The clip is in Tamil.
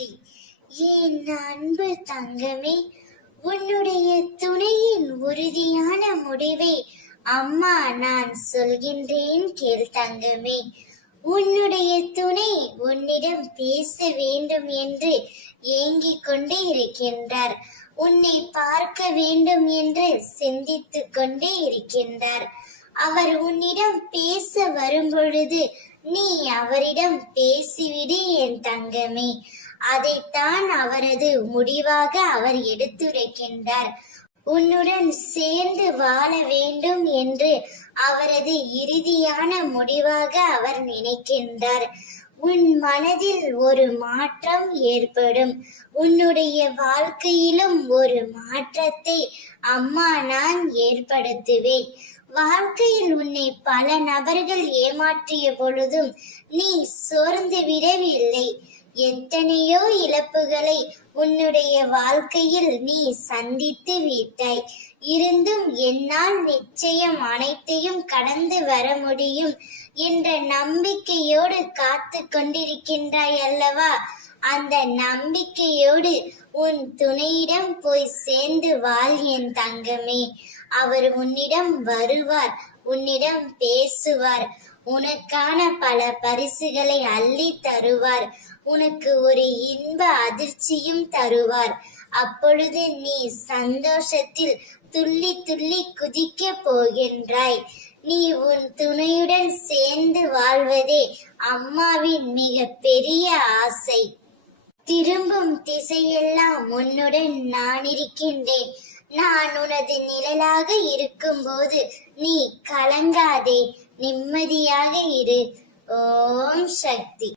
சக்தி. என் அன்பு தங்கமே, உன்னுடைய துணையின் உறுதியான முடிவை அம்மா நான் சொல்கின்றேன் கேள் தங்கமே. உன்னுடைய துணை உன்னிடம் பேச வேண்டும் என்று ஏங்கிக் கொண்டே இருக்கின்றார். உன்னை பார்க்க வேண்டும் என்று சிந்தித்துக் கொண்டே இருக்கின்றார். அவர் உன்னிடம் பேச வரும்பொழுது நீ அவரிடம் பேசிவிடு என் தங்கமே. அதைத்தான் அவரது முடிவாக அவர் எடுத்துரைக்கின்றார். உன்னுடன் சேர்ந்து வாழ வேண்டும் என்று அவரது இறுதியான முடிவாக அவர் நினைக்கின்றார். உன் மனதில் ஒரு மாற்றம் ஏற்படும். உன்னுடைய வாழ்க்கையிலும் ஒரு மாற்றத்தை அம்மா நான் ஏற்படுத்துவேன். வாழ்க்கையில் உன்னை பல நபர்கள் ஏமாற்றிய பொழுதும் நீ சோர்ந்து விடவில்லை. எத்தனையோ இழப்புகளை உன்னுடைய வாழ்க்கையில் நீ சந்தித்து விட்டாய். இருந்தும் என்னால் நிச்சயம் அனைத்தையும் கடந்து வர முடியும் என்ற நம்பிக்கையோடு காத்து கொண்டிருக்கின்றாய் அல்லவா? அந்த நம்பிக்கையோடு உன் துணையிடம் போய் சேர்ந்து வாழ் என் தங்கமே. அவர் உன்னிடம் வருவார், உன்னிடம் பேசுவார், உனக்கான பல பரிசுகளை அள்ளி தருவார், உனக்கு ஒரு இன்ப அதிர்ச்சியும் தருவார். அப்பொழுது நீ சந்தோஷத்தில் துள்ளி துள்ளி குதிக்க போகின்றாய். நீ உன் துணையுடன் சேர்ந்து வாழ்வதே அம்மாவின் மிக பெரிய ஆசை. திரும்பும் திசையெல்லாம் உன்னுடன் நான் இருக்கின்றேன். நான் உனது நிழலாக இருக்கும்போது நீ கலங்காதே, நிம்மதியாக இரு. ஓம் சக்தி.